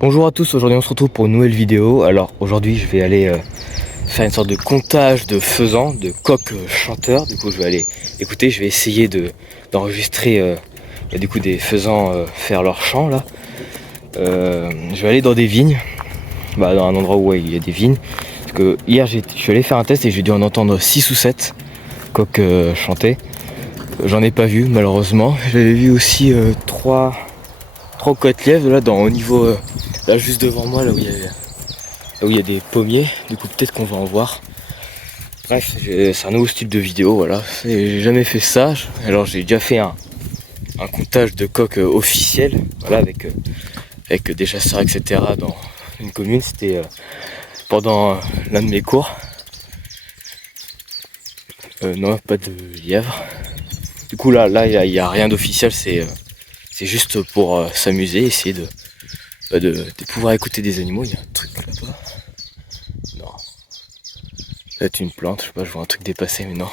Bonjour à tous, aujourd'hui on se retrouve pour une nouvelle vidéo. Alors aujourd'hui je vais aller faire une sorte de comptage de faisans, de coqs chanteurs. Du coup je vais aller écouter, je vais essayer d'enregistrer du coup des faisans faire leur chant là. Je vais aller dans des vignes, dans un endroit où il y a des vignes. Parce que hier je suis allé faire un test et j'ai dû en entendre 6 ou 7 coqs chanter. J'en ai pas vu malheureusement. J'avais vu aussi 3 coqs lièvres là au niveau là juste devant moi là où il y a des pommiers, du coup peut-être qu'on va en voir. Bref, c'est un nouveau style de vidéo, voilà. J'ai jamais fait ça, alors j'ai déjà fait un comptage de coqs officiel, voilà, avec des chasseurs, etc. dans une commune, c'était pendant l'un de mes cours. Non, pas de lièvre. Du coup là il y a rien d'officiel, c'est juste pour s'amuser, essayer de pouvoir écouter des animaux. Il y a un truc là-bas. Non. Ça doit être une plante, je sais pas, je vois un truc dépasser, mais non.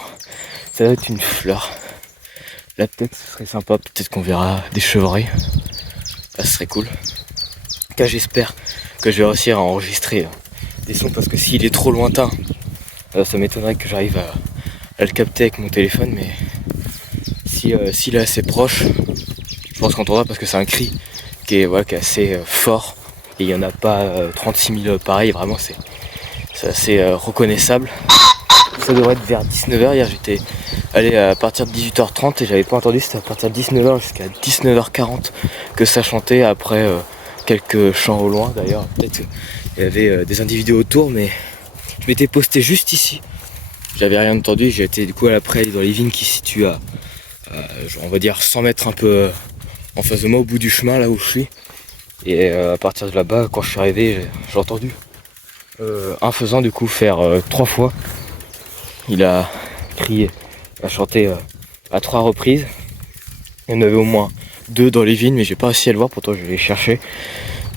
Ça doit être une fleur. Là peut-être ce serait sympa, peut-être qu'on verra des chevreuils. Là ce serait cool. En tout cas j'espère que je vais réussir à enregistrer des sons parce que s'il est trop lointain, ça m'étonnerait que j'arrive à le capter avec mon téléphone, mais s'il est assez proche, je pense qu'on entendra parce que c'est un cri qui est assez fort. Et il n'y en a pas 36 000 pareils, vraiment c'est assez reconnaissable. Ça devrait être vers 19h. Hier j'étais allé à partir de 18h30 et j'avais pas entendu, c'était à partir de 19h jusqu'à 19h40 que ça chantait. Après quelques chants au loin d'ailleurs, peut-être qu'il y avait des individus autour, mais je m'étais posté juste ici. J'avais rien entendu, j'ai été du coup à l'après dans les vignes qui se situent à on va dire 100 mètres un peu en face de moi, au bout du chemin là où je suis. Et à partir de là-bas, quand je suis arrivé, j'ai entendu un faisan du coup faire 3 fois. Il a crié, il a chanté à 3 reprises. Il y en avait au moins 2 dans les vignes, mais j'ai pas réussi à le voir, pourtant je vais les chercher.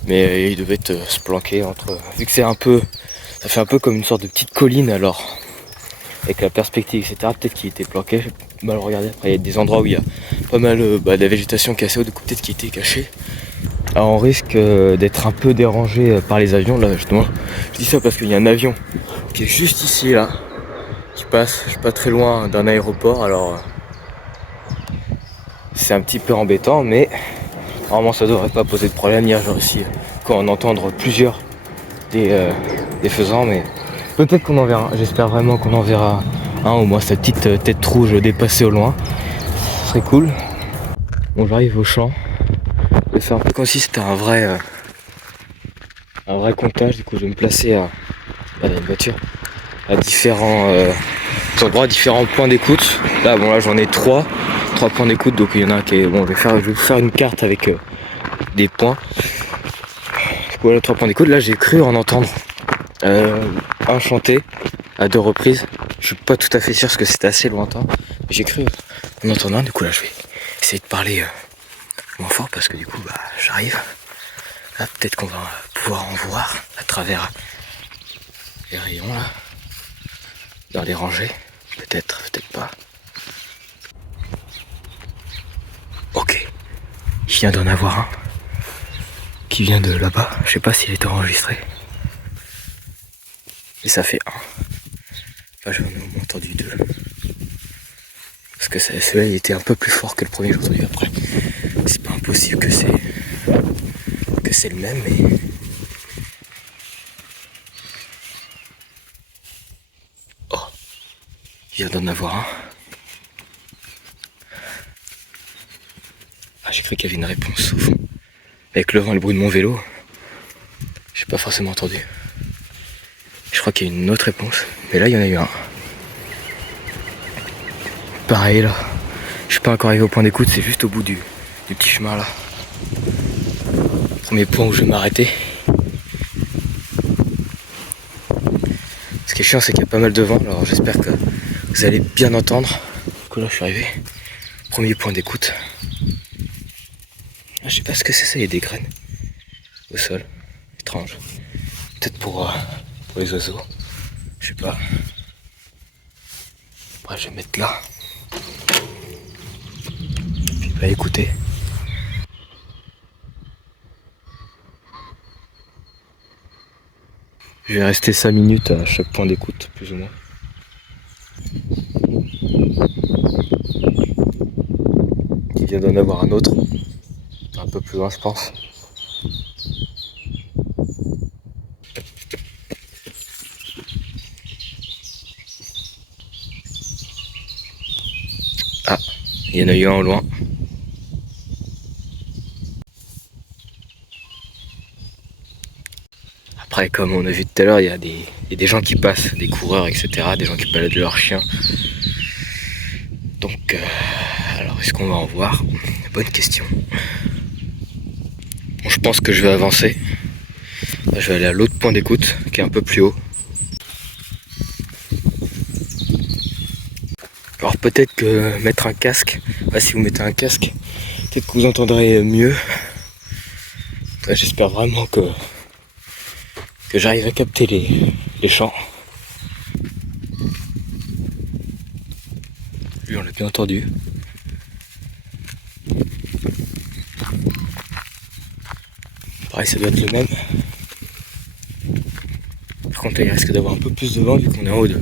Mais il devait se planquer entre. Vu que c'est un peu. Ça fait un peu comme une sorte de petite colline alors. Avec la perspective, etc. Peut-être qu'il était planqué, j'ai mal regardé. Après il y a des endroits où il y a pas mal de la végétation qui est assez haute, du coup peut-être qu'il était caché. Alors on risque d'être un peu dérangé par les avions là justement. Je dis ça parce qu'il y a un avion qui est juste ici là. Qui passe, je suis pas très loin d'un aéroport, alors c'est un petit peu embêtant, mais normalement ça devrait pas poser de problème. Hier j'ai réussi à en entendre plusieurs des faisans, mais peut-être qu'on en verra. J'espère vraiment qu'on en verra un, au moins cette petite tête rouge dépassée au loin. Ce serait cool. Bon, j'arrive au champ. C'est un peu comme si c'était un vrai comptage. Du coup je vais me placer à une voiture à différents endroits, différents points d'écoute. Là j'en ai 3 points d'écoute, donc il y en a un qui est. Bon, je vais vous faire une carte avec des points. Voilà, 3 points d'écoute. Là j'ai cru en entendre un chanter à 2 reprises. Je suis pas tout à fait sûr parce que c'était assez lointain. Mais j'ai cru en entendre un, du coup là je vais essayer de parler moins fort parce que du coup j'arrive. Là peut-être qu'on va pouvoir en voir à travers les rayons là. Dans les rangées. Peut-être pas. Ok. Il vient d'en avoir un. Qui vient de là-bas. Je sais pas s'il est enregistré. Et ça fait un. Enfin, j'en ai au moins entendu 2. Parce que celui-là il était un peu plus fort que le premier que j'ai entendu après. C'est pas impossible que c'est le même, mais. Oh. Il vient d'en avoir un. Ah, j'ai cru qu'il y avait une réponse au fond. Avec le vent et le bruit de mon vélo, j'ai pas forcément entendu. Je crois qu'il y a une autre réponse. Mais là, il y en a eu un. Pareil, là. Je suis pas encore arrivé au point d'écoute, c'est juste au bout du petit chemin, là. Premier point où je vais m'arrêter. Ce qui est chiant, c'est qu'il y a pas mal de vent, alors j'espère que vous allez bien entendre. Du coup, là, je suis arrivé. Premier point d'écoute. Ah, je sais pas ce que c'est ça, il y a des graines au sol. Étrange. Peut-être pour les oiseaux. Je sais pas. Bref, je vais mettre là. Puis écouter. Je vais rester 5 minutes à chaque point d'écoute, plus ou moins. Il vient d'en avoir un autre, un peu plus loin je pense. Ah, il y en a eu un au loin. Après, comme on a vu tout à l'heure, il y a des gens qui passent, des coureurs, etc., des gens qui baladent leurs chiens. Donc, alors est-ce qu'on va en voir? Bonne question. Bon, je pense que je vais avancer. Je vais aller à l'autre point d'écoute, qui est un peu plus haut. Alors peut-être que mettre un casque, si vous mettez un casque, peut-être que vous entendrez mieux. J'espère vraiment que j'arrive à capter les chants. Lui on l'a bien entendu. Pareil ça doit être le même. Par contre il risque d'avoir un peu plus de vent vu qu'on est en haut de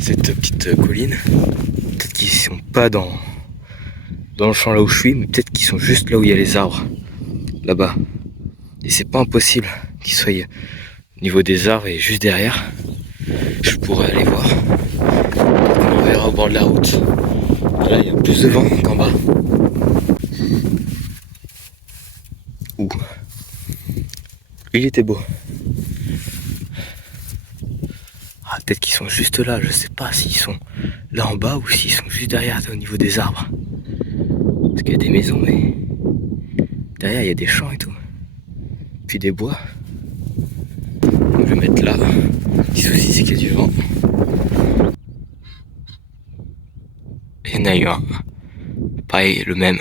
cette petite colline. Peut-être qu'ils sont pas dans le champ là où je suis, mais peut-être qu'ils sont juste là où il y a les arbres. Là-bas. Et c'est pas impossible qu'ils soient au niveau des arbres et juste derrière. Je pourrais aller voir. On verra au bord de la route. Et là il y a plus de vent qu'en bas. Ouh. Il était beau. Ah, peut-être qu'ils sont juste là, je sais pas s'ils sont là en bas ou s'ils sont juste derrière au niveau des arbres. Parce qu'il y a des maisons mais derrière il y a des champs et tout. Puis des bois. Donc je vais mettre là. Le petit souci c'est qu'il y a du vent. Il y en a eu un. Pareil, le même.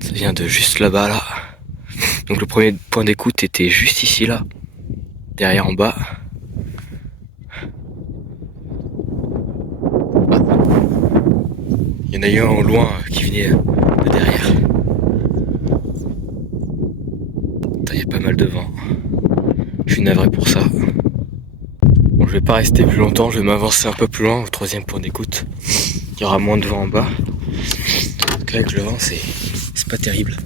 Ça vient de juste là-bas là. Donc le premier point d'écoute était juste ici là. Derrière en bas. Ah. Il y en a eu un au loin qui venait de derrière. Il y a pas mal de vent. Je suis navré pour ça. Bon, je vais pas rester plus longtemps, je vais m'avancer un peu plus loin au troisième point d'écoute. Il y aura moins de vent en bas. Donc avec le vent, c'est pas terrible.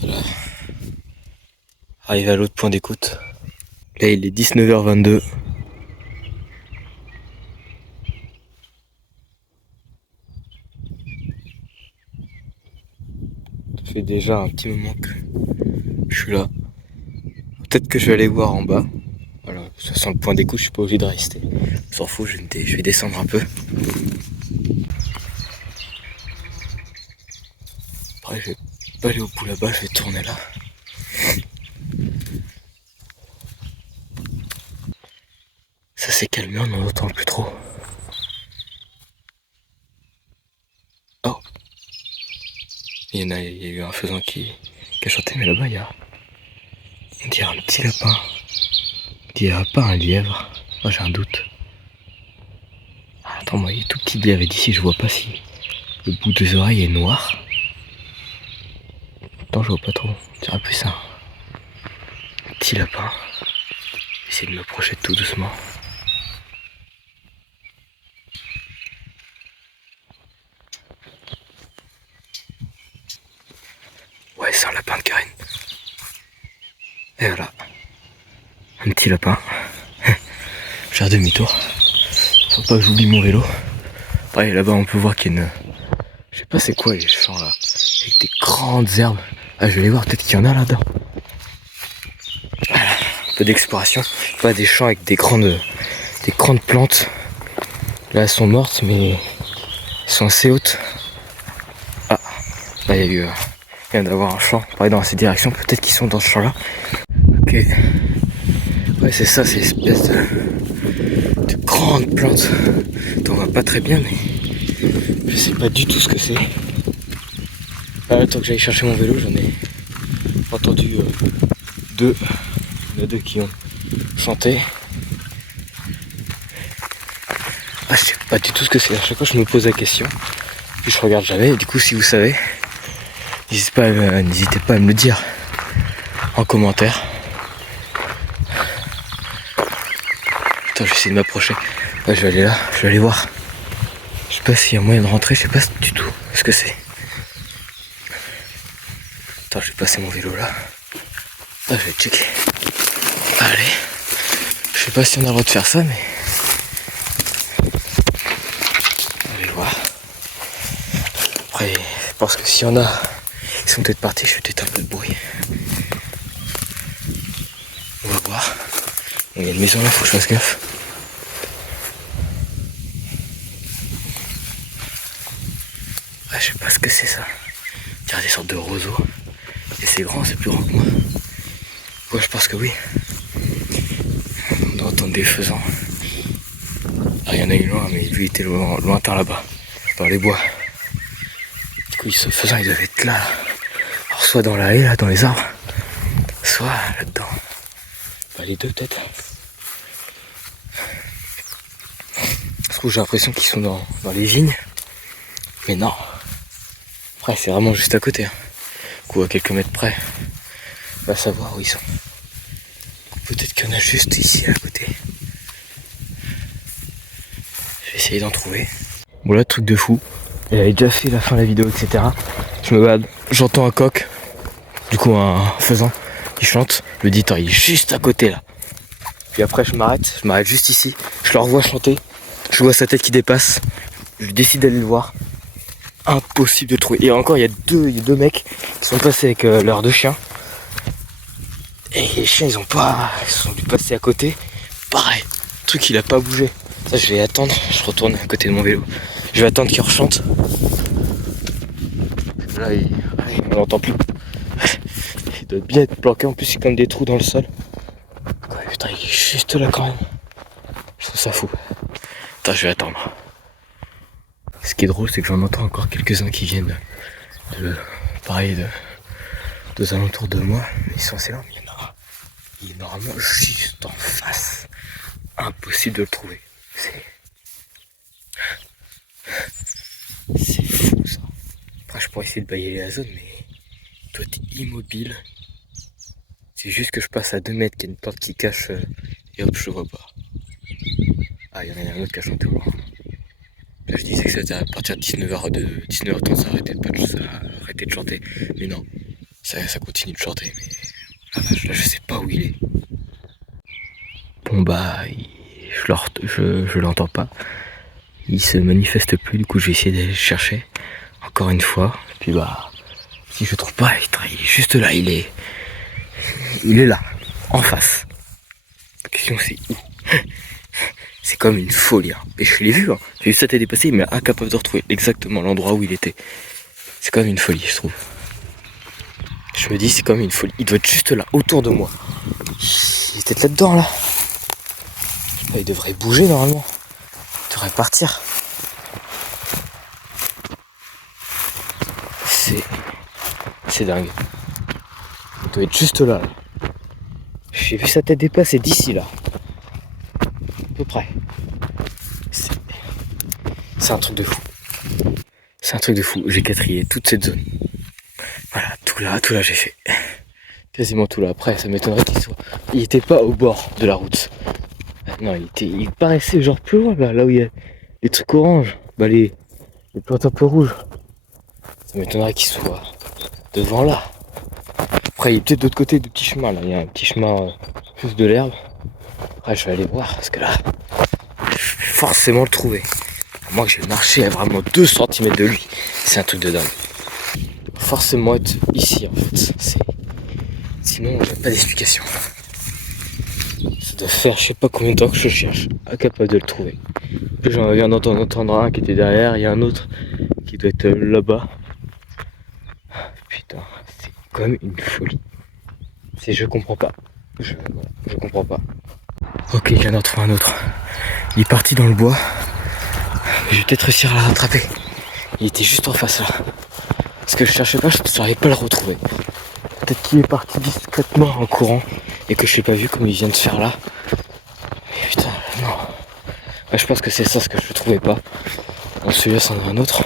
Voilà. Arrivé à l'autre point d'écoute. Là, il est 19h22. Ça fait déjà un petit moment que je suis là. Peut-être que je vais aller voir en bas. Voilà, de toute façon, le point d'écoute, je suis pas obligé de rester. On s'en fout, je vais descendre un peu. Après, je vais pas aller au bout là-bas, je vais tourner là. Ça s'est calmé, on n'en entend plus trop. Oh, il y a eu un faisan qui a chanté, mais là-bas, on dirait un petit lapin. On dirait pas un lièvre. Moi, j'ai un doute. Attends, moi, il est tout petit le lièvre, et d'ici, je vois pas si le bout des oreilles est noir. Attends, je vois pas trop. On dirait plus un petit lapin. J'essaie de m'approcher tout doucement. Ouais, c'est un lapin de carène. Et voilà. Un petit lapin. Je fais un demi-tour. Faut pas que j'oublie mon vélo. Pareil, là-bas, on peut voir qu'il y a une... Je sais pas c'est quoi les champs là. Avec des grandes herbes. Ah, je vais aller voir, peut-être qu'il y en a là-dedans. Voilà. Un peu d'exploration. Pas des champs avec des grandes plantes. Là, elles sont mortes, mais elles sont assez hautes. Ah, là, il vient d'avoir un champ. Pareil, dans cette direction. Peut-être qu'ils sont dans ce champ-là. Ok. Ouais, c'est ça, c'est l'espèce de grandes plantes. On voit pas très bien, mais je sais pas du tout ce que c'est. Tant que j'aille chercher mon vélo, j'en ai entendu deux. Il y en a deux qui ont chanté. Ah, je sais pas du tout ce que c'est. À chaque fois, je me pose la question. Puis je regarde jamais. Et du coup, si vous savez, N'hésitez pas à me le dire en commentaire. Attends, je vais essayer de m'approcher. Ouais, je vais aller là, je vais aller voir. Je sais pas s'il y a moyen de rentrer, je sais pas du tout ce que c'est. Attends, je vais passer mon vélo là. Attends, je vais checker. Allez. Je sais pas si on a le droit de faire ça, mais... On va voir. Après, je pense que s'il y en a, ils sont peut-être partis, je vais peut-être un peu de bruit. On va voir. Il y a une maison là, faut que je fasse gaffe. Ouais, je sais pas ce que c'est ça. Il y a des sortes de roseaux. Et c'est grand, c'est plus grand que moi. Ouais, je pense que oui. On doit entendre des faisans. Ah, il y en a une loin, mais lui il était lointain là-bas, dans les bois. Du coup, ce faisan, il devait être là. Alors, soit dans la haie, là, dans les arbres, soit là-dedans. Bah, les deux, peut-être. Je trouve j'ai l'impression qu'ils sont dans les vignes. Mais non. Après, c'est vraiment juste à côté. Hein. Du coup, à quelques mètres près, on va savoir où ils sont. Peut-être qu'il y en a juste ici, à côté. Je vais essayer d'en trouver. Bon, là, truc de fou. Elle avait déjà fait la fin de la vidéo, etc. Je me balade, j'entends un coq. Du coup, un faisan qui chante. Le diteur, il est juste à côté, là. Puis après, je m'arrête juste ici. Je le revois chanter. Je vois sa tête qui dépasse. Je décide d'aller le voir. Impossible de trouver. Et encore, il y a deux mecs qui sont passés avec leurs deux chiens. Et les chiens, ils sont dû passer à côté. Pareil, le truc, il a pas bougé. Ça, je vais attendre. Je retourne à côté de mon vélo. Je vais attendre qu'il rechante. Là, on l'entend plus. Il doit bien être planqué. En plus, c'est comme des trous dans le sol. Ouais, putain, il est juste là quand même. Je trouve ça fou. Attends, je vais attendre. Ce qui est drôle, c'est que j'en entends encore quelques-uns qui viennent deux alentours de moi. Ils sont assez lents, mais il est normalement juste en face. Impossible de le trouver. C'est fou ça. Après, je pourrais essayer de balayer la zone, mais toi t'es immobile. C'est juste que je passe à 2 mètres, qu'il y a une porte qui cache et hop, je le vois pas. Ah, il y en a un autre qui a chanté au loin. Là, je disais que c'était à partir de 19h30, ça arrêtait de chanter. Mais non, ça continue de chanter. Mais la vache, là, je sais pas où il est. Bon, bah, je l'entends pas. Il se manifeste plus, du coup, je vais essayer d'aller le chercher. Encore une fois. Et puis, bah, si je trouve pas, il est juste là. Il est là, en face. La question, c'est où? C'est comme une folie, hein. Et je l'ai vu, hein. J'ai vu sa tête dépasser, mais incapable de retrouver exactement l'endroit où il était. C'est comme une folie, je trouve. Je me dis, c'est comme une folie. Il doit être juste là, autour de moi. Il est peut-être là-dedans, là. Je sais pas, il devrait bouger normalement. Il devrait partir. C'est dingue. Il doit être juste là. J'ai vu sa tête dépasser d'ici, là. À peu près. C'est un truc de fou. C'est un truc de fou. J'ai quatrié toute cette zone. Voilà, tout là j'ai fait. Quasiment tout là. Après, ça m'étonnerait qu'il soit. Il était pas au bord de la route. Non, il paraissait genre plus loin là où il y a les trucs oranges. Bah les plantes un peu rouges. Ça m'étonnerait qu'il soit devant là. Après, il est peut-être de l'autre côté du petit chemin là. Il y a un petit chemin plus de l'herbe. Après, je vais aller voir parce que là, je vais forcément le trouver. Moi que j'ai marché à vraiment 2 cm de lui. C'est un truc de dingue. Il doit forcément être ici en fait. Sinon j'ai pas d'explication. Ça doit faire je sais pas combien de temps que je cherche. Incapable de le trouver. Puis j'en viens d'entendre un qui était derrière. Il y a un autre qui doit être là-bas. Putain, c'est comme une folie. Je comprends pas. Je comprends pas. Ok, il y en a trouvé un autre. Il est parti dans le bois. Je vais peut-être réussir à la rattraper. Il était juste en face là. Parce que je cherchais pas, je n'arrivais pas à le retrouver. Peut-être qu'il est parti discrètement en courant et que je l'ai pas vu comme il vient de faire là. Mais putain, non. Ouais, je pense que c'est ça ce que je ne trouvais pas. Bon, celui-là c'en est un autre.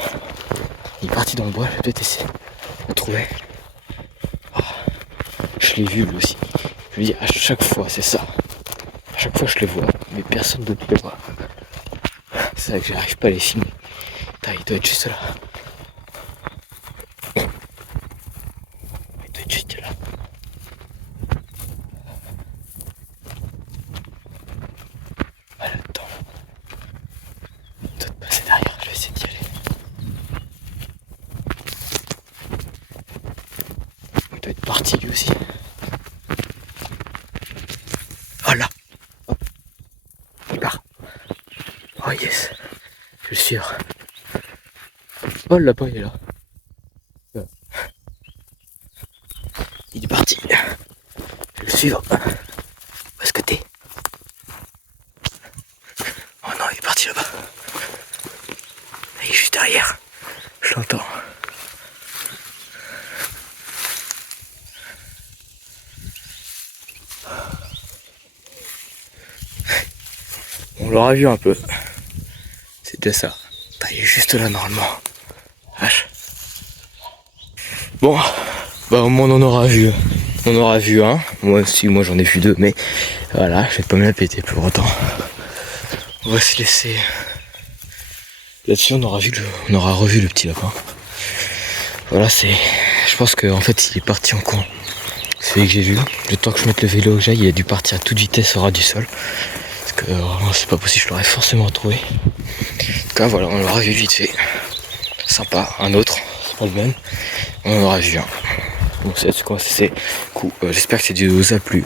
Il est parti dans le bois, je vais peut-être essayer retrouver. Je l'ai vu lui aussi. Je lui dis à chaque fois, c'est ça. À chaque fois je les vois, mais personne d'autre les voit. C'est vrai que j'arrive pas à les filmer. Putain, il doit être juste là. Il doit être juste là. Voilà, attends. Il doit te passer derrière, je vais essayer d'y aller. Il doit être parti lui aussi. Oh là. Il part. Oh yes. Je suis sûr. Oh là-bas il est là. Il est parti. Je vais le suivre. Où est-ce que t'es? Oh non, il est parti là-bas. Il est juste derrière. Je l'entends. On l'aura vu un peu. C'était ça. Il est juste là normalement. H. Bon, bah au moins on en aura vu. On aura vu un. Moi aussi, moi j'en ai vu deux, mais voilà, je vais pas me la péter pour autant. On va se laisser. Là-dessus, on aura revu le petit lapin. Voilà, c'est. Je pense qu'en fait, il est parti en courant. C'est celui que j'ai vu. Le temps que je mette le vélo au jail, il a dû partir à toute vitesse au ras du sol. Parce que vraiment, c'est pas possible, je l'aurais forcément retrouvé. En tout cas, voilà, on l'aura vu vite fait. Sympa, un autre, c'est pas le même. On en aura vu un. Bon, c'est quoi, c'est cool. J'espère que cette vidéo vous a plu.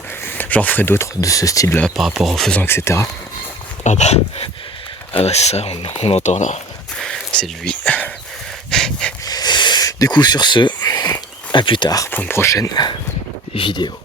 J'en referai d'autres de ce style-là par rapport aux faisans, etc. Ah bah c'est ça, on l'entend là. C'est lui. Du coup, sur ce, à plus tard pour une prochaine vidéo.